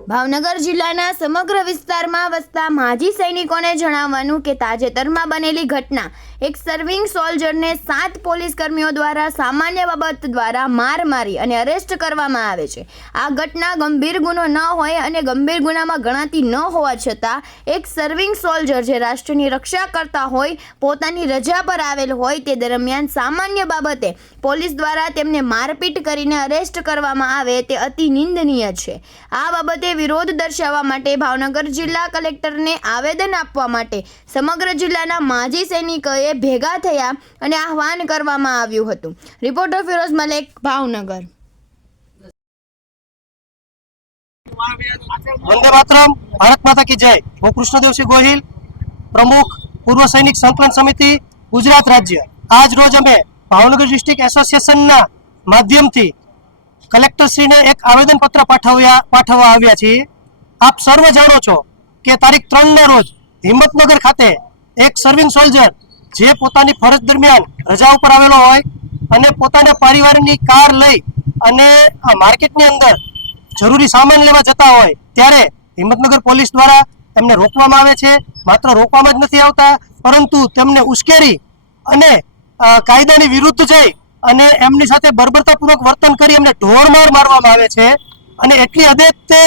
ભાવનગર જિલ્લાના સમગ્ર વિસ્તારમાં વસતા માજી સૈનિકોને જણાવવાનું કે તાજેતરમાં બનેલી ઘટના એક સર્વિંગ સોલ્જરને સાત પોલીસ કર્મીઓ દ્વારા સામાન્ય બાબત દ્વારા માર મારી અને અરેસ્ટ કરવામાં આવે છે. આ ઘટના ગંભીર ગુનો ન હોય અને ગંભીર ગુનામાં ગણાતી ન હોવા છતાં, એક સર્વિંગ સોલ્જર જે રાષ્ટ્રની રક્ષા કરતા હોય, પોતાની રજા પર આવેલ હોય તે દરમિયાન સામાન્ય બાબતે પોલીસ દ્વારા તેમને મારપીટ કરીને અરેસ્ટ કરવામાં આવે તે અતિ નિંદનીય છે. આ બાબતે વિરોધ દર્શાવવા માટે ભાવનગર જિલ્લા કલેક્ટરને આવેદન આપવા માટે સમગ્ર જિલ્લાના માજી સૈનિકોએ ભેગા થયા અને આહવાન કરવામાં આવ્યું હતું. રિપોર્ટર ફિરોઝ મલેક ભાવનગર. વંદે માતરમ, ભારત માતા કી જય. હું કૃષ્ણદેવસિંહ ગોહિલ, પ્રમુખ પૂર્વ સૈનિક સંકલન સમિતિ, ગુજરાત રાજ્ય. આજ રોજ અમે ભાવનગર ડિસ્ટ્રિક્ટ એસોસિએશનના માધ્યમથી કલેક્ટરશ્રીને એક આવેદનપત્ર પાઠવ્યા, પાઠવવા આવ્યા છીએ. આપ સર્વ જાણો છો કે તારીખ ત્રણના રોજ હિંમતનગર ખાતે એક સર્વિંગ સોલ્જર જે પોતાની ફરજ દરમિયાન રજા ઉપર આવેલો હોય અને પોતાના પરિવારની કાર લઈ અને માર્કેટની અંદર જરૂરી સામાન લેવા જતા હોય, ત્યારે હિંમતનગર પોલીસ દ્વારા એમને રોકવામાં આવે છે. માત્ર રોકવામાં જ નથી આવતા, પરંતુ તેમને ઉશ્કેરી અને કાયદાની વિરુદ્ધ જઈ અને એમની સાથે બર્બરતાપૂર્વક વર્તન કરી એમને ઢોરમાર મારવામાં આવે છે. અને એટલી હદે તે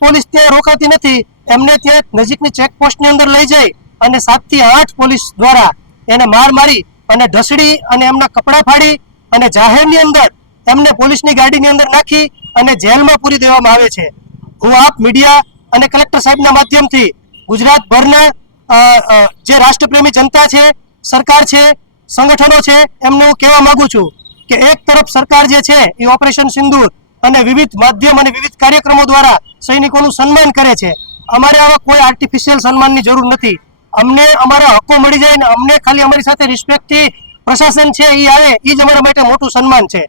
પોલીસ ત્યાં રોકાતી નથી. એમને ત્યાં નજીકની ચેકપોસ્ટની અંદર લઈ જઈ અને સાતથી આઠ પોલીસ દ્વારા એને માર મારી અને ઢસડી અને એમના કપડાં ફાડી અને જાહેરની અંદર એમને પોલીસની ગાડીની અંદર નાખી અને જેલમાં પૂરી દેવામાં આવે છે. હું આપ મીડિયા અને કલેક્ટર સાહેબના માધ્યમથી ગુજરાતભરના જે રાષ્ટ્રપ્રેમી જનતા છે, સરકાર છે, સંગઠનો છે, એમને હું કહેવા માગું છું કે એક તરફ સરકાર જે છે એ ઓપરેશન સિંદૂર અને વિવિધ માધ્યમ અને વિવિધ કાર્યક્રમો દ્વારા સૈનિકોનું સન્માન કરે છે. અમારે આવા કોઈ આર્ટિફિશિયલ સન્માનની જરૂર નથી. અમને અમારા હકો મળી જાય ને અમને ખાલી અમારી સાથે રિસ્પેક્ટથી પ્રશાસન છે એ આવે એ જ અમારા માટે મોટું સન્માન છે.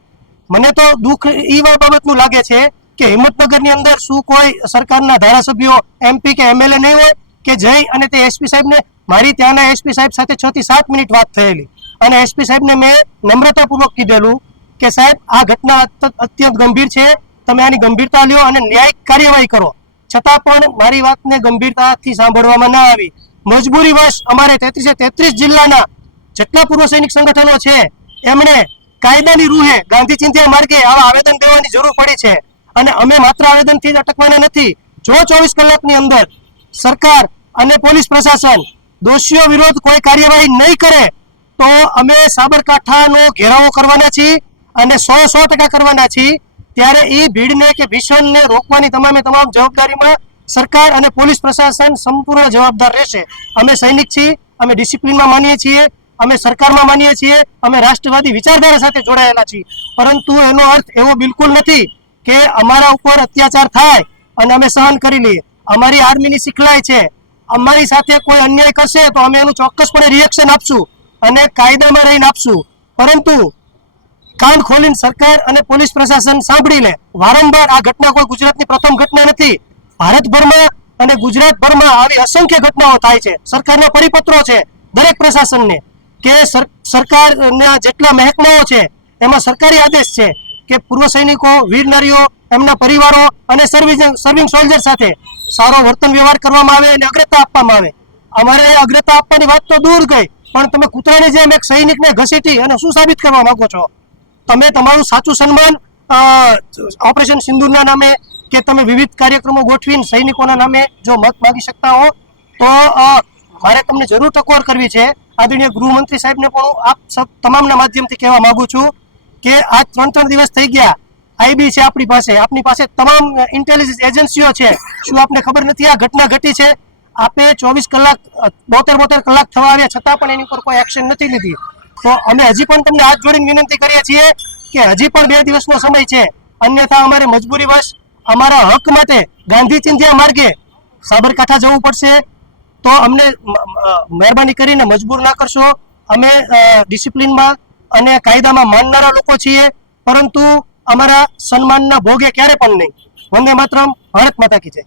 મને તો દુઃખ એ બાબતનું લાગે છે કે હિંમતનગરની અંદર શું કોઈ સરકારના ધારાસભ્યો એમપી કે એમએલએ નહીં હોય કે જઈ અને તે એસપી સાહેબને, મારી ત્યાંના એસપી સાહેબ સાથે છ થી સાત મિનિટ વાત થયેલી. અને એસપી સાહેબને મેં નમ્રતાપૂર્વક કીધેલું કે સાહેબ, આ ઘટના અત્યંત ગંભીર છે, તમે આની ગંભીરતા લ્યો અને ન્યાયિક કાર્યવાહી કરો. છતાં પણ મારી વાતને ગંભીરતાથી સાંભળવામાં ન આવી. મજબૂરીવશ અમારે તેત્રીસે તેત્રીસ જિલ્લાના જેટલા પૂર્વ સૈનિક સંગઠનો છે, એમણે કાયદાની રૂહે ગાંધી ચિંધ્યા માર્ગે આવા આવેદન દેવાની જરૂર પડી છે. અને અમે માત્ર આવેદનથી જ અટકવાના નથી, જો ચોવીસ કલાકની અંદર સરકાર અને પોલીસ પ્રશાસન દોષીઓ વિરુદ્ધ કોઈ કાર્યવાહી નહીં કરે, તો અમે સાબરકાંઠાનો ઘેરાવો કરવાના છીએ અને સો સો ટકા કરવાના છીએ. ત્યારે એ ભીડને કે ભીષણને રોકવાની તમામે તમામ જવાબદારીમાં સરકાર અને પોલીસ પ્રશાસન સંપૂર્ણ જવાબદાર રહેશે. અમે સૈનિક છીએ, અમે ડિસિપ્લિનમાં માનીએ છીએ, અમે સરકારમાં માનીએ છીએ, અમે રાષ્ટ્રવાદી વિચારધારા સાથે જોડાયેલા છીએ. પરંતુ એનો અર્થ એવો બિલકુલ નથી કે અમારા ઉપર અત્યાચાર થાય અને અમે સહન કરી લઈએ. અમારી આર્મીની શીખલાઈ છે. અમારી સાથે કોઈ અન્યાય કરશે તો અમે એનું ચોક્કસપણે રિએક્શન આપશું અને કાયદામાં રહીને આપશું. પરંતુ કાન ખોલીને સરકાર અને પોલીસ પ્રશાસન સાંભળી લે વારંવાર આ ઘટના કોઈ ગુજરાતની પ્રથમ ઘટના નથી. ભારતભરમાં અને ગુજરાતભરમાં આવી અસંખ્ય ઘટનાઓ થાય છે. સરકારના પરિપત્રો છે દરેક પ્રશાસનને કે સરકારના જેટલા મહેકમાઓ છે, એમાં સરકારી આદેશ છે કે પૂર્વ સૈનિકો, વીર નારીઓ, એમના પરિવારો અને સર્વિંગ સર્વિંગ સોલ્જર સાથે સારો વર્તન વ્યવહાર કરવામાં આવે અને અગ્રતા આપવામાં આવે. અમારે અગ્રતા આપવાની વાત તો દૂર ગઈ, પણ તમે કૂતરાની જેમ એક સૈનિકને ઘસીટી અને શું સાબિત કરવા માંગો છો? તમે તમારું સાચું સન્માન ઓપરેશન સિંદુરના નામે કે તમે વિવિધ કાર્યક્રમો ગોઠવીને સૈનિકોના નામે જો મત માગી શકતા હો, તો મારે તમને જરૂર ટકોર કરવી છે. આદરણીય ગૃહમંત્રી સાહેબને પણ હું આપ તમામના માધ્યમથી કહેવા માગું છું કે આ ત્રણ ત્રણ દિવસ થઈ ગયા. આઈબી છે આપણી પાસે. આપની પાસે તમામ ઇન્ટેલિજન્સ એજન્સીઓ છે. શું આપને ખબર નથી આ ઘટના ઘટી છે? આપે ચોવીસ કલાક બોતેર બોતેર કલાક થવા આવ્યા છતાં પણ એની ઉપર કોઈ એક્શન નથી લીધી. તો અમે હજી પણ તમને હાથ જોડીને વિનંતી કરીએ છીએ કે હજી પણ બે દિવસનો સમય છે. અન્યથા અમારે મજબૂરીવશ અમારા હક માટે ગાંધી ચિંધ્યા માર્ગે સાબરકાંઠા જવું પડશે, તો અમને મહેરબાની કરીને મજબૂર ના કરશો. અમે ડિસિપ્લિનમાં અને કાયદામાં માનનારા લોકો છીએ, પરંતુ અમારા સન્માનના ભોગે ક્યારે પણ નહીં. વંદે માતરમ, ભારત માતા કી જય.